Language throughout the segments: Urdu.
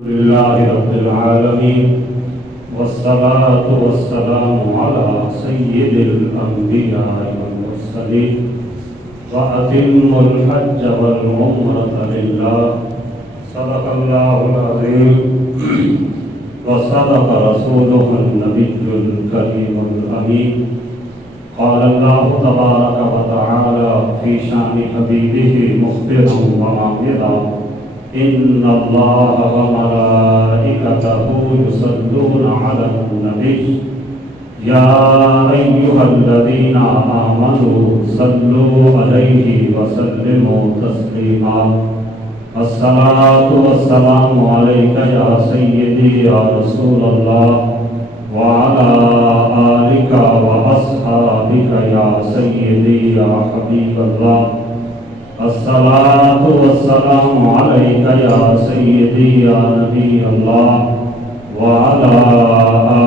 لله رب العالمين والصلاة والسلام على سيد الأنبياء والمرسلين وأتموا الحج والعمرة لله صدق الله العظيم وصدق رسوله النبي الكريم الأمين قال الله تبارك وتعالى في شأن حبيبه مخبرا ومعبرا إن الله وملائكته يصلون على النبي يا أيها الذين آمنوا صلوا عليه وسلموا تسليما الصلاة والسلام عليك يا سيدي يا رسول الله وعلى آلك وأصحابك يا سيدي يا حبيب الله الصلاة والسلام عليك يا سيدي يا نبي الله وعلى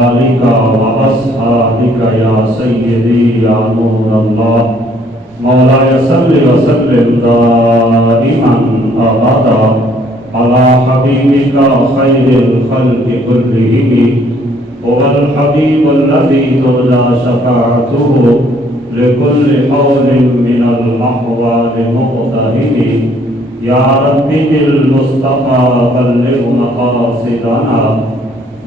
آلك وأصحابك يا سيدي يا نور الله مولاي صل وسلم دائما أبدا على حبيبك خير الخلق كلهم هو الحبيب الذي ترجى شفاعته لكل حول من الأحوال مقتهب يا رب بالمصطفى بلغ مقاصدنا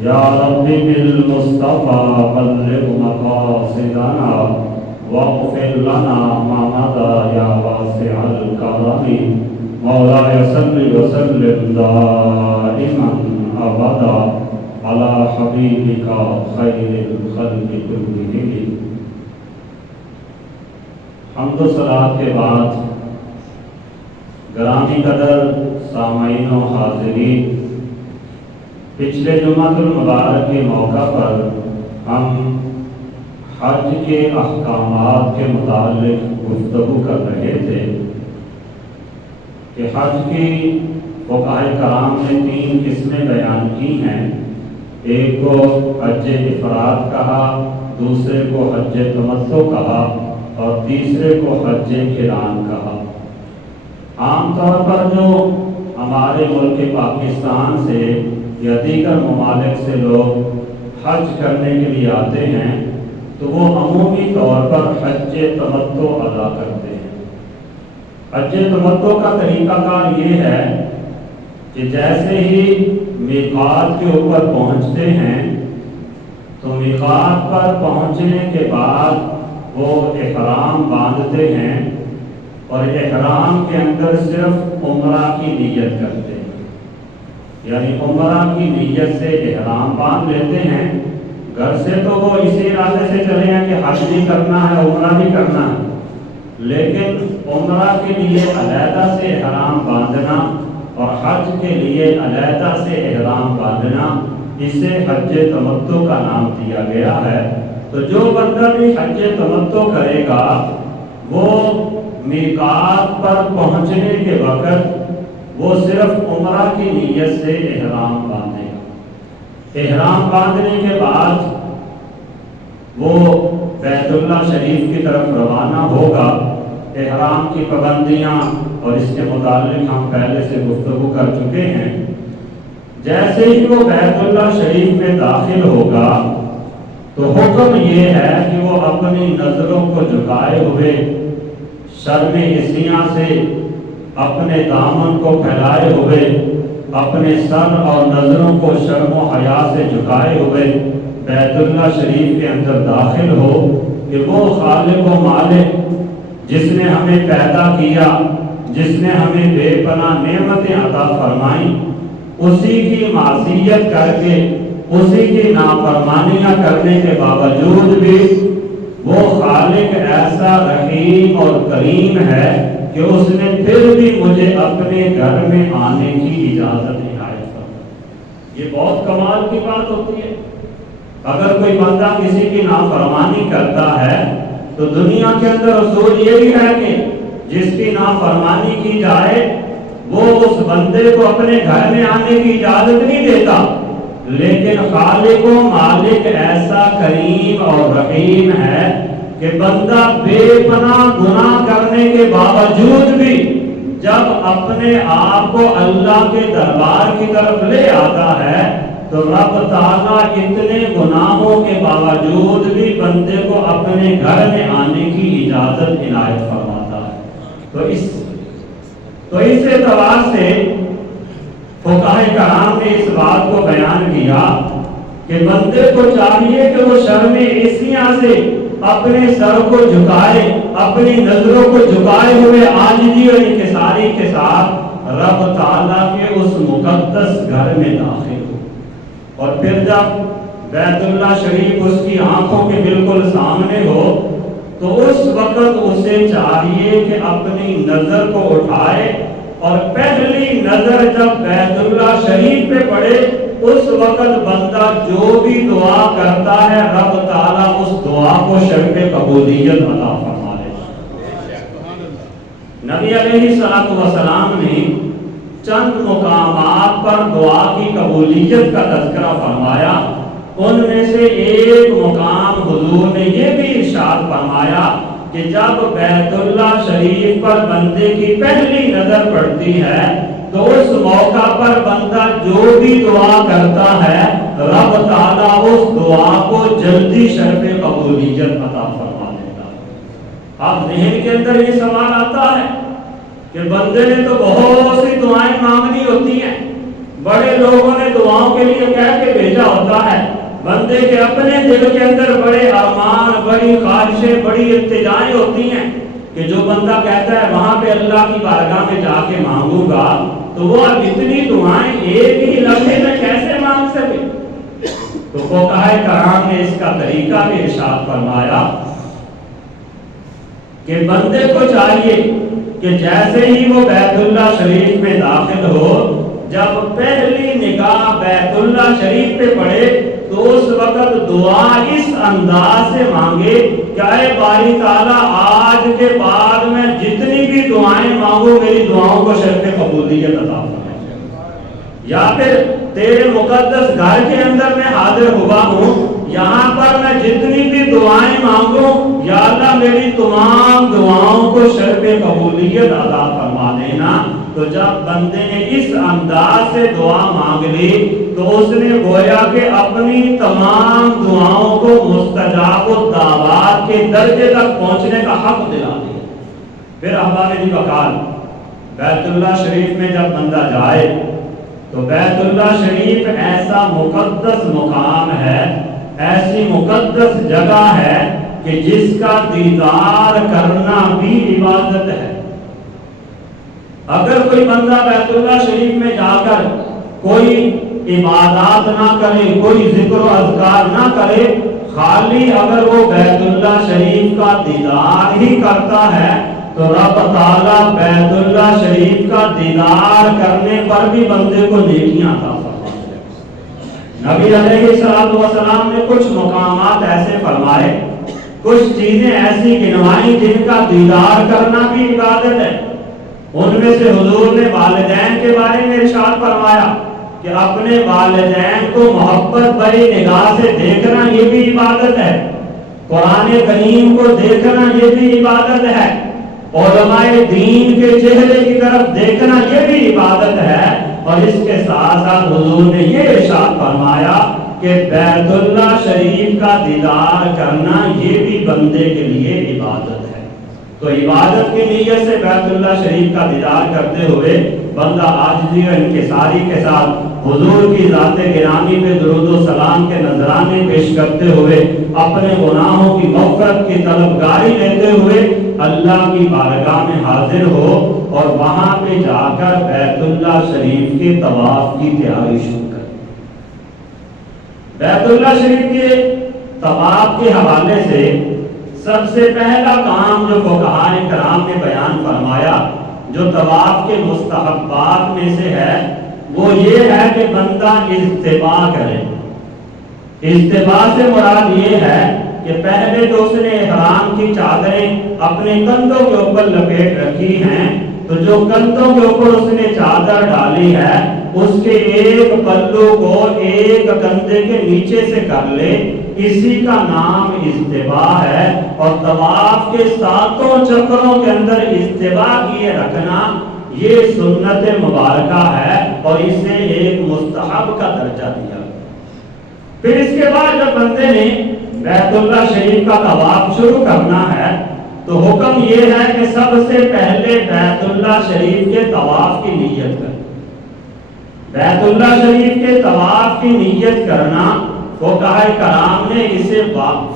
يا رب بالمصطفى بلغ مقاصدنا واغفر لنا ما مضى يا واسع الكرم مولاي صل وسلم دائما أبدا على حبيبك خير الخلق كلهم حمد و صلاۃ کے بعد گرامی قدر سامعین و حاضرین، پچھلے جمعۃ المبارک کے موقع پر ہم حج کے احکامات کے متعلق گفتگو کر رہے تھے کہ حج کی فقہاء کرام نے 3 قسمیں بیان کی ہیں۔ ایک کو حج افراد کہا، دوسرے کو حج تمتع کہا اور تیسرے کو حج قران کہا۔ عام طور پر جو ہمارے ملک پاکستان سے یا دیگر ممالک سے لوگ حج کرنے کے لیے آتے ہیں تو وہ عمومی طور پر حج تمتع ادا کرتے ہیں۔ حج تمتع کا طریقہ کار یہ ہے کہ جیسے ہی میقات کے اوپر پہنچتے ہیں تو میقات پر پہنچنے کے بعد وہ احرام باندھتے ہیں اور احرام کے اندر صرف عمرہ کی نیت کرتے ہیں، یعنی عمرہ کی نیت سے احرام باندھ لیتے ہیں۔ گھر سے تو وہ اسی ارادے سے چلے ہیں کہ حج بھی کرنا ہے عمرہ بھی کرنا ہے، لیکن عمرہ کے لیے علیحدہ سے احرام باندھنا اور حج کے لیے علیحدہ سے احرام باندھنا، اسے حج تمتع کا نام دیا گیا ہے۔ تو جو بندہ بھی حج تمتع کرے گا وہ میقات پر پہنچنے کے وقت وہ صرف عمرہ کی نیت سے احرام باندھے گا۔ احرام باندھنے کے بعد وہ بیت اللہ شریف کی طرف روانہ ہوگا۔ احرام کی پابندیاں اور اس کے متعلق ہم پہلے سے گفتگو کر چکے ہیں۔ جیسے ہی وہ بیت اللہ شریف میں داخل ہوگا تو حکم یہ ہے کہ وہ اپنی نظروں کو جھکائے ہوئے شرم عصیاں سے اپنے دامن کو پھیلائے ہوئے اپنے سر اور نظروں کو شرم و حیا سے جھکائے ہوئے بیت اللہ شریف کے اندر داخل ہو کہ وہ خالق و مالک جس نے ہمیں پیدا کیا، جس نے ہمیں بے پناہ نعمتیں عطا فرمائیں، اسی کی معصیت کر کے اسی کی نافرمانیاں کرنے کے باوجود بھی وہ خالق ایسا رحیم اور کریم ہے کہ اس نے پھر بھی مجھے اپنے گھر میں آنے کی اجازت عنایت فرمائی۔ یہ بہت کمال کی بات ہوتی ہے۔ اگر کوئی بندہ کسی کی نافرمانی کرتا ہے تو دنیا کے اندر اصول یہ بھی ہے کہ جس کی نافرمانی کی جائے وہ اس بندے کو اپنے گھر میں آنے کی اجازت نہیں دیتا، لیکن خالق و مالک ایسا کریم اور رحیم ہے کہ بندہ بے پناہ گناہ کرنے کے باوجود بھی جب اپنے آپ کو اللہ کے دربار کی طرف لے آتا کرتا ہے تو رب تعالیٰ اتنے گناہوں کے باوجود بھی بندے کو اپنے گھر میں آنے کی اجازت عنایت فرماتا ہے۔ تو اس اعتبار سے فقہائے کرام نے اس بات کو بیان کیا کہ بندے کو چاہیے کہ وہ شرم عیسیٰ سے اپنے سر کو جھکائے، اپنی نظروں کو جھکائے ہوئے عاجزی اور انکساری کے ساتھ رب تعالیٰ کے اس مقدس گھر میں داخل ہو، اور پھر جب بیت اللہ شریف اس کی آنکھوں کے بالکل سامنے ہو تو اس وقت اسے چاہیے کہ اپنی نظر کو اٹھائے، اور پہلی نظر جب بیت اللہ شریف پہ پڑے اس وقت بندہ جو بھی دعا کرتا ہے رب تعالیٰ اس دعا کو شرف قبولیت عطا فرما لیتا۔ نبی علیہ السلام نے چند مقامات پر دعا کی قبولیت کا تذکرہ فرمایا، ان میں سے ایک مقام حضور نے یہ بھی ارشاد فرمایا کہ جب بیت اللہ شریف پر بندے کی پہلی نظر پڑتی ہے تو اس موقع پر بندہ جو بھی دعا کرتا ہے رب تعالیٰ اس دعا کو جلدی شرف قبولیت عطا فرما دیتا ہے۔ اب ذہن کے اندر یہ سوال آتا ہے کہ بندے نے تو بہت سی دعائیں مانگنی ہوتی ہیں، بڑے لوگوں نے دعاؤں کے لیے کہہ کے بھیجا ہوتا ہے، بندے کے اپنے دل کے اندر بڑے ارمان، بڑی خواہشیں، بڑی التجائیں ہوتی ہیں کہ جو بندہ کہتا ہے وہاں پہ اللہ کی بارگاہ میں جا کے مانگوں گا تو وہ اب اتنی دعائیں ایک ہی لمحے میں کیسے مانگ سکے؟ تو فقہائے کرام نے اس کا طریقہ بھی ارشاد فرمایا کہ بندے کو چاہیے کہ جیسے ہی وہ بیت اللہ شریف میں داخل ہو، جب پہلی نگاہ بیت اللہ شریف پہ پڑے تو اس وقت دعا اس انداز سے مانگے کہ اے باری تعالیٰ آج کے بعد میں جتنی بھی دعائیں مانگوں میری دعاؤں کو شرف قبولیت عطا فرما، یا پھر تیرے مقدس گھر کے اندر میں حاضر ہوا ہوں، یہاں پر میں جتنی بھی دعائیں مانگوں یا اللہ میری تمام دعاؤں کو شرف قبولیت عطا فرما دینا۔ تو جب بندے نے اس انداز سے دعا مانگ لی تو اس نے گویا کہ اپنی تمام دعاؤں کو مستجاب الدعوات کے درجے تک پہنچنے کا حق دلا دیا۔ پھر احباب دی وقال بیت اللہ شریف میں جب بندہ جائے تو بیت اللہ شریف ایسا مقدس مقام ہے، ایسی مقدس جگہ ہے کہ جس کا دیدار کرنا بھی عبادت ہے۔ اگر کوئی بندہ بیت اللہ شریف میں جا کر کوئی عبادات نہ کرے، کوئی ذکر و اذکار نہ کرے، خالی اگر وہ بیت اللہ شریف کا دیدار ہی کرتا ہے تو رب تعالیٰ بیت اللہ شریف کا دیدار کرنے پر بھی بندے کو نیکیاں عطا فرماتے ہیں۔ نبی علیہ السلام نے کچھ مقامات ایسے فرمائے، کچھ چیزیں ایسی گنوائیں جن کا دیدار کرنا بھی عبادت ہے۔ ان میں سے حضور نے والدین کے بارے میں ارشاد فرمایا کہ اپنے والدین کو محبت بھری نگاہ سے دیکھنا یہ بھی عبادت ہے، قرآن کریم کو دیکھنا یہ بھی عبادت ہے، علماء دین کے چہرے کی طرف دیکھنا یہ بھی عبادت ہے، اور اس کے ساتھ ساتھ حضور نے یہ ارشاد فرمایا کہ بیت اللہ شریف کا دیدار کرنا یہ بھی بندے کے لیے عبادت ہے۔ تو عبادت کی نیت سے بیت اللہ شریف کا دیدار کرتے ہوئے بندہ عاجزی اور انکساری کے ساتھ حضور کی ذات گرامی پہ درود و سلام کے نذرانے پیش کرتے ہوئے اپنے گناہوں کی مغفرت کی طلبگاری لیتے ہوئے اللہ کی بارگاہ میں حاضر ہو اور وہاں پہ جا کر بیت اللہ شریف کے طواف کی تیاری شروع کرے۔ بیت اللہ شریف کے طواف کے حوالے سے سب سے پہلا کام جو فقہائے کرام نے بیان فرمایا جو طواف کے مستحبات میں سے ہے وہ یہ ہے کہ بندہ اجتباء کرے۔ اجتباء سے مراد یہ ہے کہ پہلے تو اس نے احرام کی چادریں اپنے کندھوں کے اوپر لپیٹ رکھی ہیں، تو جو کندھوں کے اوپر اس نے چادر ڈالی ہے اس کے ایک پلو کو ایک کندھے کے نیچے سے کر لے، اسی کا نام اجتباء ہے۔ اور طواف کے ساتوں چکروں کے اندر اجتباء کیے رکھنا یہ سنت مبارکہ ہے اور اسے ایک مستحب کا درجہ دیا۔ پھر اس کے بعد جب بندے نے بیت اللہ شریف کا طواف شروع کرنا ہے تو حکم یہ ہے کہ سب سے پہلے بیت اللہ شریف کے طواف کی نیت کریں۔ بیت اللہ شریف کے طواف کی نیت کرنا فقہاء کرام نے اسے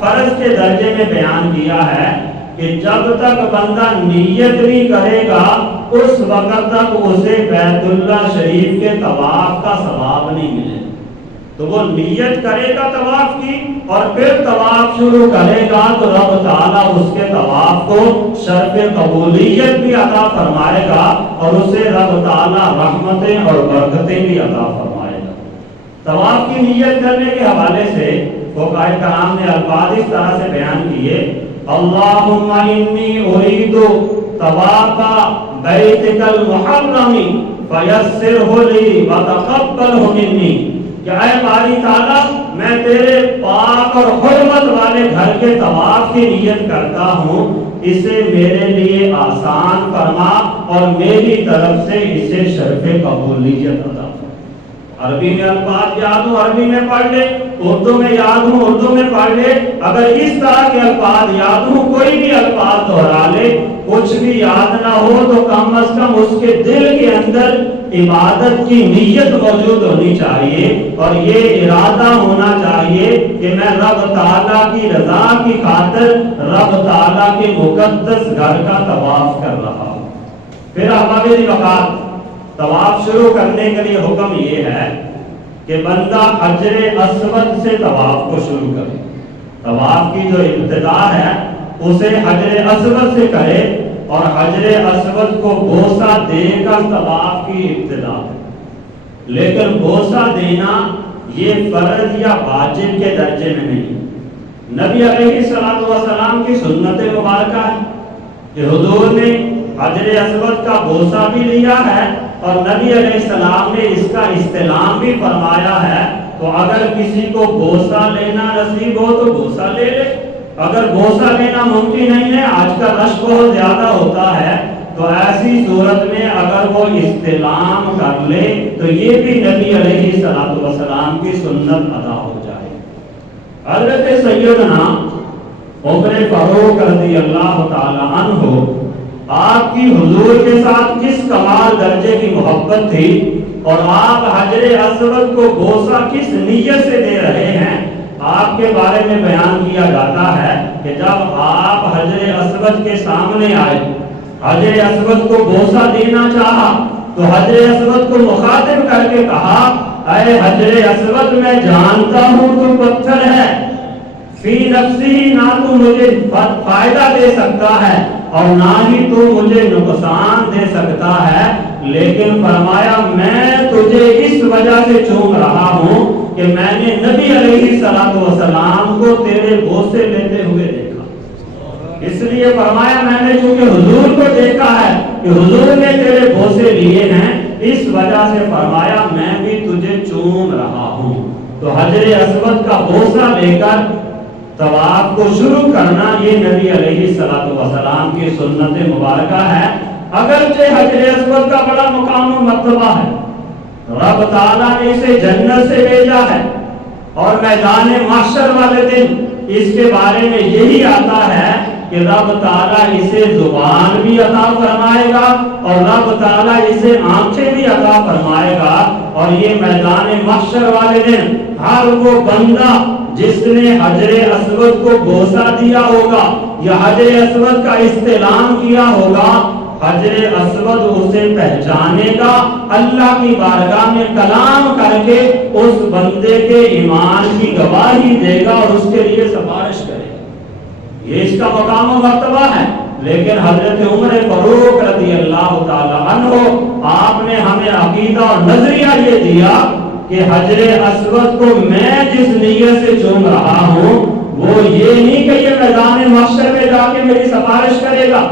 فرض کے درجے میں بیان کیا ہے کہ جب تک بندہ نیت نہیں کرے گا اس وقت تک اسے بیت اللہ شریف کے طواف کا ثواب نہیں ملے۔ تو وہ نیت کرے گا طواف کی اور پھر طواف شروع کرے گا تو رب تعالیٰ اس کے طواف کو شرف قبولیت بھی عطا فرمائے گا اور اسے رب تعالیٰ رحمتیں اور برکتیں بھی عطا فرمائے گا۔ طواف کی نیت کرنے کے حوالے سے فقہاء کرام نے الفاظ اس طرح سے بیان کیے: اللہم انی ارید طواف بیتک المحرم فیسرہ لی وتقبلہ منی، کہ اے باری تعالیٰ میں تیرے پاک اور حرمت والے گھر کے طواف کی نیت کرتا ہوں، اسے میرے لیے آسان فرما اور میری طرف سے اسے شرف قبولیت عطا فرما۔ عربی میں الفاظ یاد ہوں عربی میں پڑھ لے، اردو میں یاد ہوں اردو میں پڑھ لے، اگر اس طرح کے الفاظ یاد ہوں کوئی بھی الفاظ دہرا لے، کچھ بھی یاد نہ ہو تو کم از کم اس کے دل کے اندر عبادت کی نیت موجود ہونی چاہیے اور یہ ارادہ ہونا چاہیے کہ میں رب تعالیٰ کی رضا کی خاطر رب تعالیٰ کے مقدس گھر کا طواف کر رہا ہوں۔ پھر احباب وقات طواف شروع کرنے کے لیے حکم یہ ہے کہ بندہ حجر اسود سے طواف کو شروع کرے۔ طواف کی جو ابتدا ہے اسے حجر اسود سے کرے اور حجر اسود کو بوسہ دے کر طواف کی ابتدا ہے، لیکن بوسہ دینا یہ فرض یا واجب کے درجے میں نہیں۔ نبی علیہ السلام کی سنت مبارکہ ہے کہ حضور نے حجر اسود کا بوسہ بھی لیا ہے اور نبی علیہ السلام نے اس کا استلام بھی فرمایا ہے۔ تو اگر کسی کو بوسہ لینا نصیب ہو تو بوسہ لے لے، اگر بوسہ لینا ممکن نہیں ہے، آج کا رش بہت زیادہ ہوتا ہے، تو ایسی صورت میں اگر وہ استلام کر لے تو یہ بھی نبی علیہ السلام کی سنت ادا ہو جائے۔ حضرت سیدنا عمر فاروق رضی اللہ تعالی عنہ آپ کی حضور کے ساتھ کس کمال درجے کی محبت تھی اور آپ حجر اسود کو بوسہ کس نیت سے دے رہے ہیں، آپ کے بارے میں بیان کیا جاتا ہے کہ جب آپ حجر اسود کے سامنے آئے، حجر اسود کو بوسہ دینا چاہا تو حجر اسود کو مخاطب کر کے کہا: اے حجر اسود میں جانتا ہوں تو پتھر ہے، فی نفسی نہ تو مجھے فائدہ دے سکتا ہے اور نہ ہی تو مجھے نقصان دے سکتا ہے، لیکن فرمایا میں تجھے اس وجہ سے چوم رہا ہوں کہ میں نے نبی علیہ السلام کو تیرے بوسے لیتے ہوئے دیکھا، اس لیے فرمایا میں نے چونکہ حضور کو دیکھا ہے کہ حضور نے تیرے بوسے لیے ہیں، اس وجہ سے فرمایا میں بھی تجھے چوم رہا ہوں۔ تو حجر اسود کا بوسہ لے کر طواف کو شروع کرنا یہ نبی علیہ السلام کی سنت مبارکہ ہے۔ اگرچہ حجر اسود کا بڑا مقام و مرتبہ ہے، رب تعالیٰ نے اسے جنت سے بھیجا ہے اور میدان محشر والے دن اس کے بارے میں یہی آتا ہے کہ رب تعالیٰ اسے زبان بھی عطا فرمائے گا اور رب تعالیٰ اسے آنکھیں بھی عطا فرمائے گا، اور یہ میدان محشر والے دن ہر وہ بندہ جس نے حجر اسود کو بوسہ دیا ہوگا یا حجر اسود کا استلام کیا ہوگا، حجر اسود اسے پہچانے گا، اللہ کی بارگاہ میں کلام کر کے اس بندے کے ایمان کی گواہی دے گا اور اس کے لیے سفارش کرے گا۔ یہ اس کا مقام و مرتبہ ہے۔ لیکن حضرت عمر فاروق رضی اللہ تعالی عنہ آپ نے ہمیں عقیدہ اور نظریہ یہ دیا کہ حجر اسود کو میں جس نیت سے چوم رہا ہوں وہ یہ نہیں کہ یہ میدان محشر میں جا کے میری سفارش کرے گا،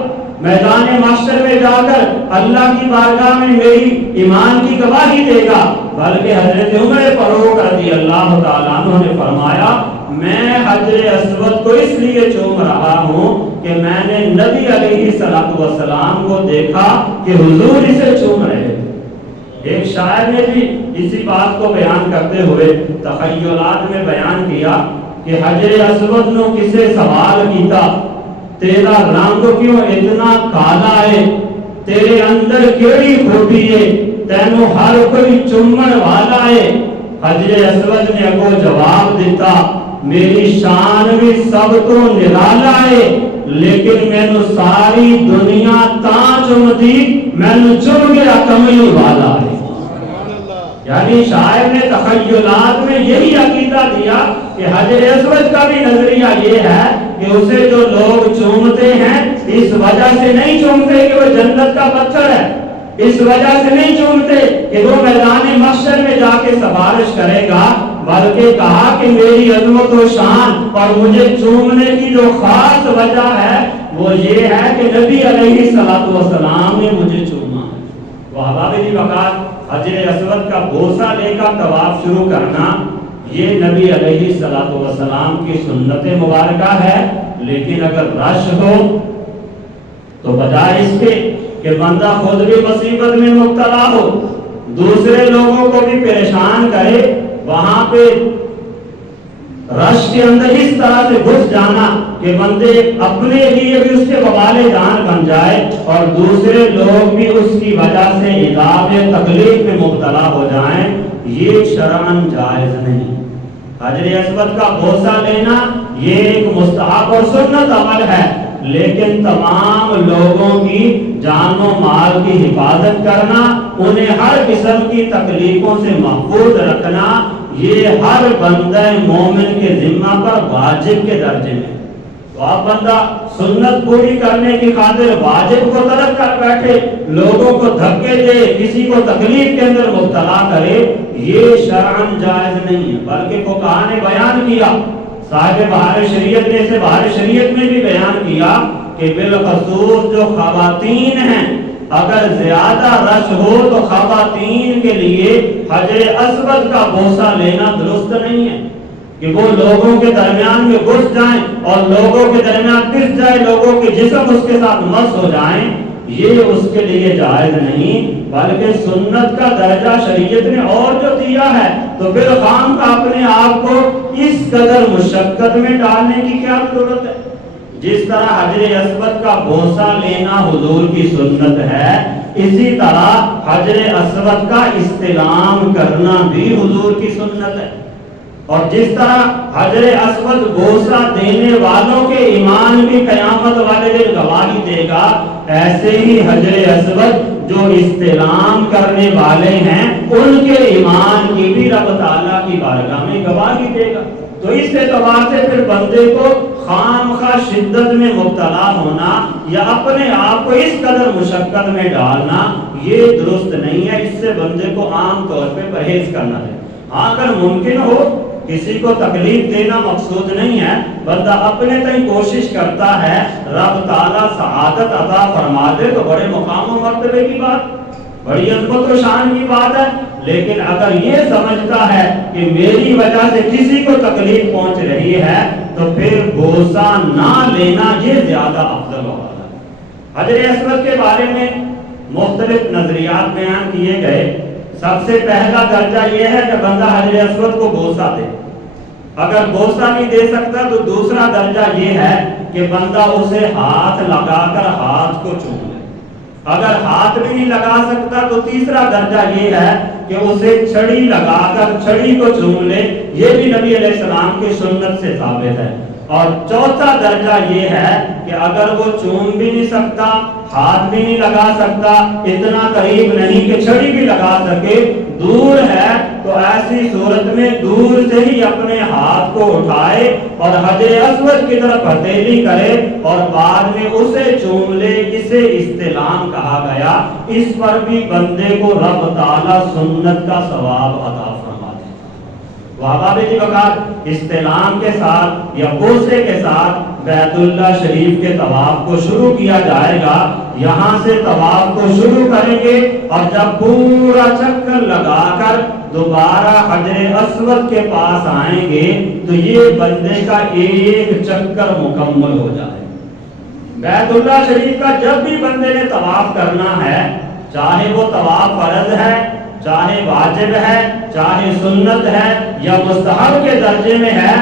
میدان محشر میں جا کر اللہ کی بارگاہ میں میری ایمان کی گواہی دے گا، بلکہ حضرت عمر فاروق رضی اللہ تعالیٰ عنہ نے فرمایا میں حجر اسود کو اس لیے چوم رہا ہوں کہ میں نے نبی علیہ السلام کو دیکھا کہ حضور اسے چوم رہے تھے۔ ایک شاعر نے بھی اسی بات کو بیان کرتے ہوئے تخیلات میں بیان کیا کہ حجر اسود نو کسے سوال کیتا، تیرا رنگ کیوں اتنا کالا ہے، تیرے اندر کیڑی خوبی ہے، تینوں ہر کوئی چومن والا ہے۔ حجر اسود نے اگو جواب دیتا، میری شان بھی سب تو نرالا ہے، لیکن مینو ساری دنیا تاں چمتی، مینو چم گیا کملی والا ہے۔ یعنی شاعر نے تخیلات میں یہی عقیدہ دیا کہ حجر اسود کا بھی نظریہ یہ ہے کہ اسے جو لوگ چومتے ہیں اس وجہ سے نہیں چومتے کہ وہ جنت کا پتھر ہے، اس وجہ سے نہیں چومتے کہ وہ میدان محشر میں جا کے سفارش کرے گا، بلکہ کہا کہ میری عظمت و شان اور مجھے چومنے کی جو خاص وجہ ہے وہ یہ ہے کہ نبی علیہ السلام نے مجھے چوما ہے۔ وہ احباب جی وقات حجر اسود کا بوسہ لے کر طواف شروع کرنا یہ نبی علیہ السلام کی سنت مبارکہ ہے، لیکن اگر رش ہو تو بجائے اس کے کہ بندہ خود بھی مصیبت میں مبتلا ہو، دوسرے لوگوں کو بھی پریشان کرے، وہاں پہ رش کے اندر اس طرح سے گھس جانا کہ بندے اپنے لیے بھی اس کے وبال جان بن جائے اور دوسرے لوگ بھی اس کی وجہ سے عذاب تکلیف میں مبتلا ہو جائیں، یہ شرعاً جائز نہیں۔ حجر اسود کا بوسہ لینا یہ ایک مستحب اور سنت عمل ہے، لیکن تمام لوگوں کی جان و مال کی حفاظت کرنا، انہیں ہر قسم کی تکلیفوں سے محفوظ رکھنا، یہ ہر بندہ مومن کے ذمہ پر واجب کے درجے میں۔ تو اب بندہ سنت پوری کرنے کی خاطر واجب کو ترک کر بیٹھے، لوگوں کو دھکے دے، کسی کو تکلیف کے اندر مبتلا کرے، یہ شرعاً جائز نہیں ہے۔ بلکہ فقہاء نے بیان کیا، صاحب بہار شریعت نے اسے بہار شریعت میں بھی بیان کیا کہ بالخصوص جو خواتین ہیں، اگر زیادہ رش ہو تو خواتین کے لیے حجر اسود کا بوسہ لینا درست نہیں ہے کہ وہ لوگوں کے درمیان میں گھس جائیں اور لوگوں کے درمیان پس جائے، لوگوں کے جسم اس کے ساتھ مس ہو جائیں، یہ اس کے لیے جائز نہیں، بلکہ سنت کا درجہ شریعت نے اور جو دیا ہے تو پھر خام کا اپنے آپ کو اس قدر مشقت میں ڈالنے کی کیا ضرورت ہے؟ جس طرح حجر اسود کا بوسہ لینا حضور کی سنت ہے، اسی طرح حجر اسود کا استلام کرنا بھی حضور کی سنت ہے۔ اور جس طرح حجر اسود بوسہ دینے والوں کے ایمان بھی قیامت والے دن گواہی دے گا، ایسے ہی حجر اسود جو استلام کرنے والے ہیں ان کے ایمان کی بھی رب تعالیٰ کی بارگاہ میں گواہی دے گا۔ تو اس اعتبار سے پھر بندے کو خام خواہ شدت میں مبتلا ہونا یا اپنے آپ کو اس قدر مشقت میں ڈالنا یہ درست نہیں ہے، اس سے بندے کو عام طور پہ پرہیز کرنا ہے۔ ہاں اگر ممکن ہو، کسی کو تکلیف دینا مقصود نہیں ہے، بندہ اپنے تئیں کوشش کرتا ہے رب تعالیٰ سعادت عطا فرما دے تو بڑے مقام و مرتبے کی بات، بڑی عظمت و شان کی بات ہے، لیکن اگر یہ سمجھتا ہے کہ میری وجہ سے کسی کو تکلیف پہنچ رہی ہے تو پھر بوسہ نہ لینا یہ زیادہ افضل ہوگا۔ حجر اسود کے بارے میں مختلف نظریات بیان کیے گئے۔ سب سے پہلا درجہ یہ ہے کہ بندہ حجر اسود کو بوسہ دے، اگر بوسہ نہیں دے سکتا تو دوسرا درجہ یہ ہے کہ بندہ اسے ہاتھ لگا کر ہاتھ کو چوم لے، اگر ہاتھ بھی نہیں لگا سکتا تو تیسرا درجہ یہ ہے کہ اسے چھڑی لگا کر چھڑی کو چوم لے، یہ بھی نبی علیہ السلام کی سنت سے ثابت ہے۔ اور چوتھا درجہ یہ ہے کہ اگر وہ چوم بھی نہیں سکتا، ہاتھ بھی نہیں لگا سکتا، اتنا قریب نہیں کہ چھڑی بھی لگا سکے، دور ہے، تو ایسی صورت میں دور سے ہی اپنے ہاتھ کو اٹھائے اور حجر اسود کی طرف ہتھیلی کرے اور بعد میں اسے چوم لے، اسے استلام کہا گیا۔ اس پر بھی بندے کو رب تعالیٰ سنت کا ثواب عطا فرما دے۔ وہاں بھی وقت استلام کے ساتھ یا بوسے کے ساتھ بیت اللہ شریف کے طواف کو شروع کیا جائے گا۔ یہاں سے طواف کو شروع کریں گے اور جب پورا چکر لگا کر دوبارہ حجر اسود کے پاس آئیں گے تو یہ بندے کا ایک چکر مکمل ہو جائے۔ بیت اللہ شریف کا جب بھی بندے نے طواف کرنا ہے، چاہے وہ طواف فرض ہے، چاہے واجب ہے، چاہے سنت ہے یا مستحب کے درجے میں ہے،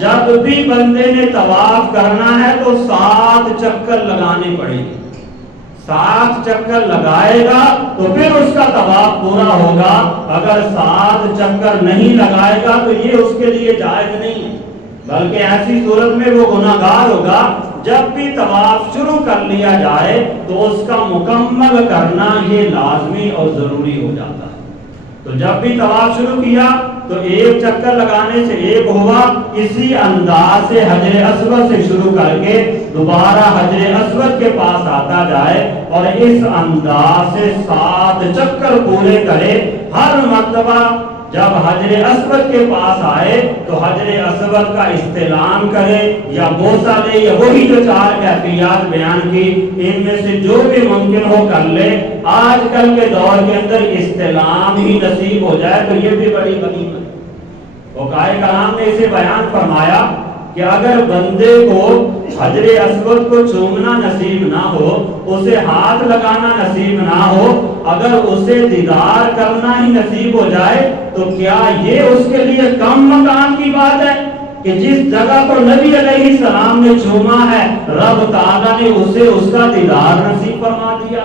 جب بھی بندے نے طواف کرنا ہے تو 7 چکر لگانے پڑیں گے۔ 7 چکر لگائے گا تو پھر اس کا طواف پورا ہوگا، اگر 7 چکر نہیں لگائے گا تو یہ اس کے لیے جائز نہیں ہے، بلکہ ایسی صورت میں وہ گناہگار ہوگا۔ جب بھی طواف شروع کر لیا جائے تو اس کا مکمل کرنا یہ لازمی اور ضروری ہو جاتا ہے۔ تو جب بھی طواف شروع کیا تو 1 چکر لگانے سے 1 ہوا، اسی انداز سے حجر اسود سے شروع کر کے دوبارہ حجر اسود کے پاس آتا جائے اور اس انداز سے 7 چکر پورے کرے۔ ہر مرتبہ جب حجر اسود کے پاس آئے تو حجر اسود کا استلام کرے یا بوسہ لے، یا وہی جو 4 کیفیات بیان کی ان میں سے جو بھی ممکن ہو کر لے۔ آج کل کے دور کے اندر استلام ہی نصیب ہو جائے تو یہ بھی بڑی غنیمت ہے۔ وقائے کرام نے اسے بیان فرمایا کہ اگر بندے کو حجر اسود کو چومنا نصیب نہ ہو، اسے ہاتھ لگانا نصیب نہ ہو، اگر اسے دیدار کرنا ہی نصیب ہو جائے تو کیا یہ اس کے لیے کم مقام کی بات ہے کہ جس جگہ پر نبی علیہ السلام نے چوما ہے رب تعالیٰ نے اسے اس کا دیدار نصیب فرما دیا؟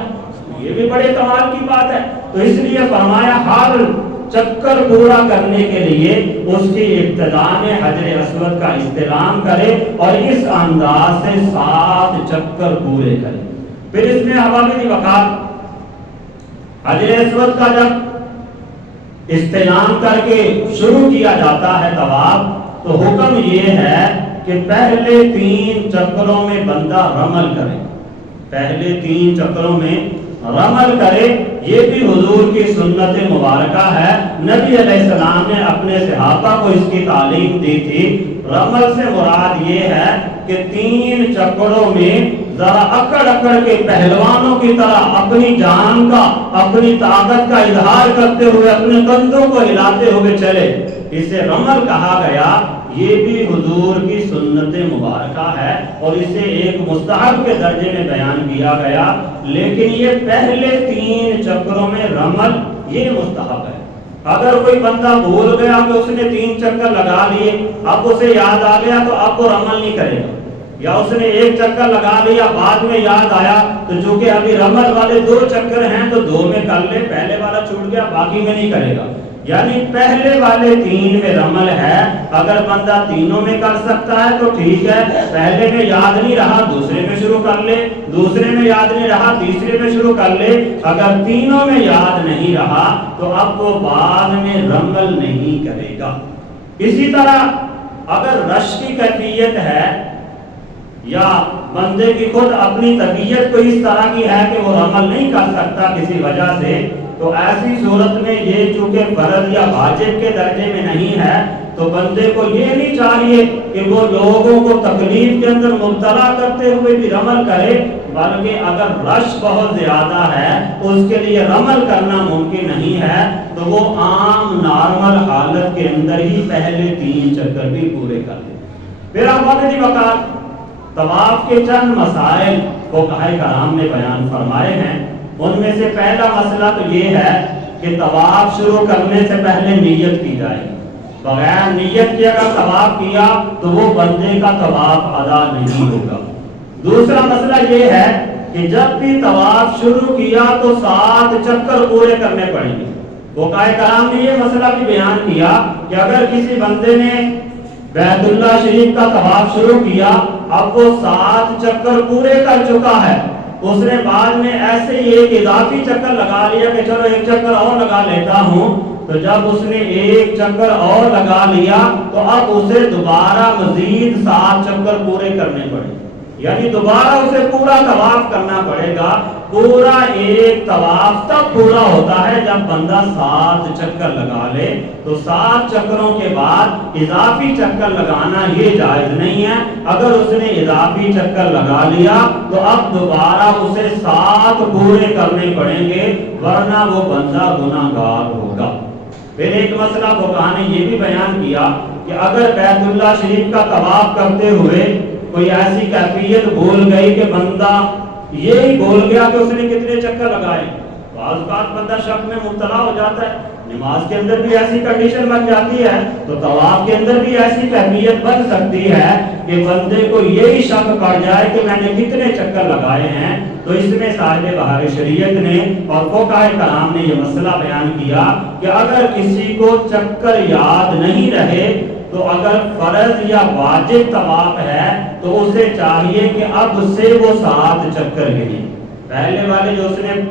یہ بھی بڑے کمال کی بات ہے۔ تو اس لیے فرمایا ہر چکر پورا کرنے کے لیے اس کی ابتدا میں حجر اسود کا استلام کرے اور اس انداز سے 7 چکر پورے کرے۔ پھر اس میں حوالے وقات حجر اسود کا جب استلام کر کے شروع کیا جاتا ہے طواف تو حکم یہ ہے کہ پہلے 3 چکروں میں بندہ رمل کرے، پہلے 3 چکروں میں رمل کرے۔ یہ بھی حضور کی سنت مبارکہ ہے، نبی علیہ السلام نے اپنے صحابہ کو اس کی تعلیم دی تھی۔ رمل سے مراد یہ ہے کہ 3 چکروں میں ذرا اکڑ اکڑ کے پہلوانوں کی طرح اپنی جان کا، اپنی طاقت کا اظہار کرتے ہوئے اپنے کندھوں کو ہلاتے ہوئے چلے، اسے رمل کہا گیا۔ یہ بھی حضور کی سنت مبارکہ ہے اور اسے ایک مستحب کے درجے میں بیان کیا گیا، لیکن یہ پہلے 3 چکروں میں رمل یہ مستحب ہے۔ اگر کوئی بندہ بھول گیا کہ اس نے 3 چکر لگا لیے، اب اسے یاد آ گیا تو اب وہ رمل نہیں کرے گا، یا اس نے 1 چکر لگا لیا بعد میں یاد آیا تو چونکہ ابھی رمل والے 2 چکر ہیں تو 2 میں کر لے، پہلے والا چھوٹ گیا باقی میں نہیں کرے گا۔ یعنی پہلے والے 3 میں رمل ہے، اگر بندہ تینوں میں کر سکتا ہے تو ٹھیک ہے، پہلے میں یاد نہیں رہا دوسرے میں شروع کر لے، دوسرے میں یاد نہیں رہا تیسرے میں شروع کر لے، اگر تینوں میں یاد نہیں رہا تو اب وہ بعد میں رمل نہیں کرے گا۔ اسی طرح اگر رش کی کیفیت ہے یا بندے کی خود اپنی طبیعت کو اس طرح کی ہے کہ وہ رمل نہیں کر سکتا کسی وجہ سے، تو ایسی صورت میں یہ چونکہ فرض یا واجب کے درجے میں نہیں ہے تو بندے کو یہ نہیں چاہیے کہ وہ لوگوں کو تکلیف کے اندر مبتلا کرتے ہوئے بھی رمل کرے، بلکہ اگر رش بہت زیادہ ہے اس کے لیے رمل کرنا ممکن نہیں ہے تو وہ عام نارمل حالت کے اندر ہی پہلے 3 چکر بھی پورے کر دے۔ پھر آپ وقت طواف کے چند مسائل فقہاء کرام نے بیان فرمائے ہیں۔ ان میں سے پہلا مسئلہ تو یہ ہے کہ طواف شروع کرنے سے پہلے نیت کی جائے، بغیر نیت کے اگر طواف کیا تو وہ بندے کا طواف ادا نہیں ہوگا۔ دوسرا مسئلہ یہ ہے کہ جب بھی طواف شروع کیا تو 7 چکر پورے کرنے پڑیں گے۔ فقہاء کرام نے یہ مسئلہ بھی بیان کیا کہ اگر کسی بندے نے بیت اللہ شریف کا طواف شروع کیا، اب وہ 7 چکر پورے کر چکا ہے، اس نے بعد میں ایسے ہی ایک اضافی چکر لگا لیا کہ چلو 1 چکر اور لگا لیتا ہوں، تو جب اس نے 1 چکر اور لگا لیا تو اب اسے دوبارہ مزید 7 چکر پورے کرنے پڑے، یعنی دوبارہ اسے پورا طواف کرنا پڑے گا۔ پورا ایک طواف تب پورا ہوتا ہے جب بندہ 7 چکر لگا لے، تو 7 چکروں کے بعد اضافی چکر لگانا یہ جائز نہیں ہے۔ اگر اس نے اضافی چکر لگا لیا تو اب دوبارہ اسے 7 پورے کرنے پڑیں گے، ورنہ وہ بندہ گناہگار ہوگا۔ پھر ایک مسئلہ فقہاء نے یہ بھی بیان کیا کہ اگر بیت اللہ شریف کا طواف کرتے ہوئے کوئی ایسی کیفیت بھول گئی کہ بندہ یہی بھول گیا کہ اس نے کتنے چکر لگائے، بعض اوقات بندہ شک میں مبتلا ہو جاتا ہے، نماز کے اندر بھی ایسی کنڈیشن بن جاتی ہے، تو طواف کے اندر بھی ایسی کیفیت بن سکتی ہے کہ بندے کو یہی شک پڑ جائے کہ میں نے کتنے چکر لگائے ہیں۔ تو اس میں صاحب بہار شریعت نے اور فقہائے کرام نے یہ مسئلہ بیان کیا کہ اگر کسی کو چکر یاد نہیں رہے تو اگر فرض یا واجب طواف ہے تو اسے چاہیے کہ اب سے وہ 7 چکر گنے، پہلے والے جو اس نے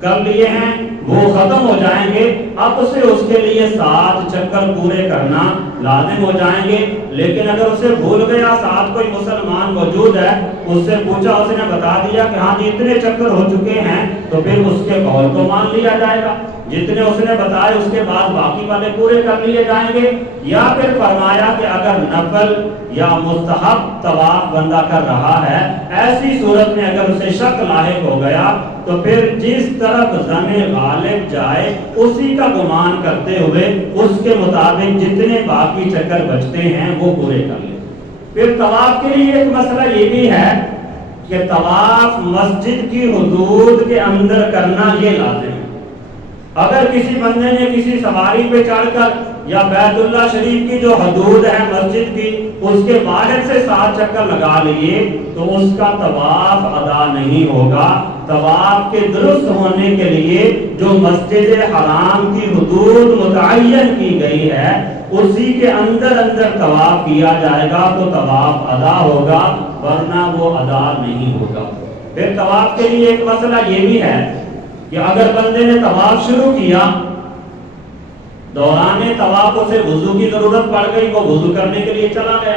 کر لیے ہیں وہ ختم ہو جائیں گے، اب اسے اس کے لیے 7 چکر پورے کرنا لازم ہو جائیں گے۔ لیکن اگر اسے بھول گیا، ساتھ کوئی مسلمان موجود ہے، اس سے پوچھا، اس نے بتا دیا کہ ہاں جی اتنے چکر ہو چکے ہیں، تو پھر اس کے قول کو مان لیا جائے گا، جتنے اس نے بتائے اس کے بعد باقی والے پورے کر لیے جائیں گے۔ یا پھر فرمایا کہ اگر نفل یا مستحب طواف بندہ کر رہا ہے، ایسی صورت میں اگر اسے شک لاحق ہو گیا تو پھر جس طرف ظن غالب جائے اسی کا گمان کرتے ہوئے اس کے مطابق جتنے باقی چکر بچتے ہیں وہ پورے کر لیں۔ پھر طواف کے لیے ایک مسئلہ یہ بھی ہے کہ طواف مسجد کی حدود کے اندر کرنا یہ لازم ہے۔ اگر کسی بندے نے کسی سواری پہ چڑھ کر یا بیت اللہ شریف کی جو حدود ہے مسجد کی اس کے باہر سے 7 چکر لگا لیے تو اس کا طواف ادا نہیں ہوگا۔ طواف کے درست ہونے کے لیے جو مسجد حرام کی حدود متعین کی گئی ہے اسی کے اندر طواف کیا جائے گا تو طواف ادا ہوگا، ورنہ وہ ادا نہیں ہوگا۔ پھر طواف کے لیے ایک مسئلہ یہ بھی ہے کہ اگر بندے نے طواف شروع کیا، دوران طواف اسے وضو کی ضرورت پڑ گئی، وہ وضو کرنے کے لیے چلا گیا،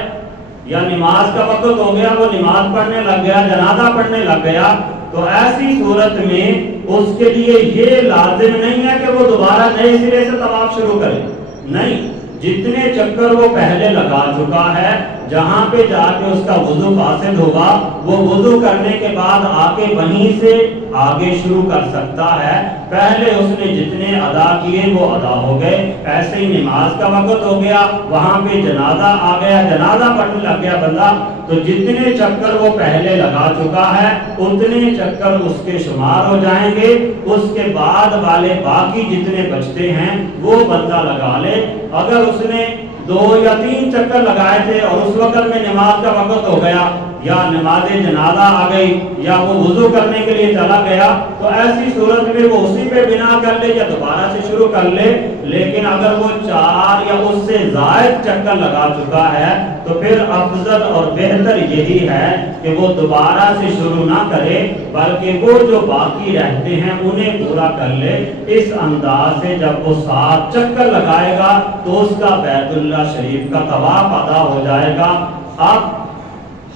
یا نماز کا وقت ہو گیا وہ نماز پڑھنے لگ گیا، جنازہ پڑھنے لگ گیا، تو ایسی صورت میں اس کے لیے یہ لازم نہیں ہے کہ وہ دوبارہ نئے سرے سے طواف شروع کرے، نہیں، جتنے چکر وہ پہلے لگا چکا ہے جہاں پہ جا کے اس کا وضو فاسد ہوگا وہ وضو کرنے کے بعد آ کے وہیں سے آگے شروع کر سکتا ہے۔ پہلے اس نے جتنے ادا کیے وہ ادا ہو گئے، ایسے ہی نماز کا وقت ہو گیا، وہاں پہ جنازہ آ گیا، جنازہ پڑھنے لگ گیا بندہ، تو جتنے چکر وہ پہلے لگا چکا ہے اتنے چکر اس کے شمار ہو جائیں گے، اس کے بعد والے باقی جتنے بچتے ہیں وہ بندہ لگا لے۔ اگر اس نے 2 یا 3 چکر لگائے تھے اور اس وقت میں نماز کا وقت ہو گیا یا نماز جنازہ آ گئی یا وہ وضو کرنے کے لیے چلا گیا تو ایسی صورت میں وہ اسی پہ بنا کر لے یا دوبارہ سے شروع کر لے۔ لیکن اگر وہ 4 یا اس سے زائد چکر لگا چکا ہے تو پھر افضل اور بہتر یہی ہے کہ وہ دوبارہ سے شروع نہ کرے بلکہ وہ جو باقی رہتے ہیں انہیں پورا کر لے۔ اس انداز سے جب وہ 7 چکر لگائے گا تو اس کا بیت اللہ شریف کا طواف ادا ہو جائے گا۔ اب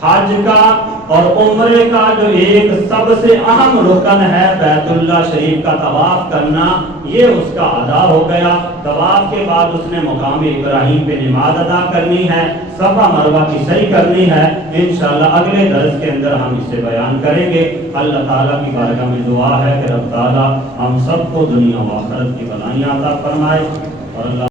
حج کا اور عمرے کا جو ایک سب سے اہم رکن ہے بیت اللہ شریف کا طواف کرنا، یہ اس کا ادا ہو گیا۔ طواف کے بعد اس نے مقام ابراہیم پہ نماز ادا کرنی ہے، صفا مروہ کی سعی کرنی ہے۔ انشاءاللہ اگلے درس کے اندر ہم اسے بیان کریں گے۔ اللہ تعالیٰ کی بارگاہ میں دعا ہے کہ رب تعالیٰ ہم سب کو دنیا و آخرت کی بھلائیاں عطا فرمائے اور اللہ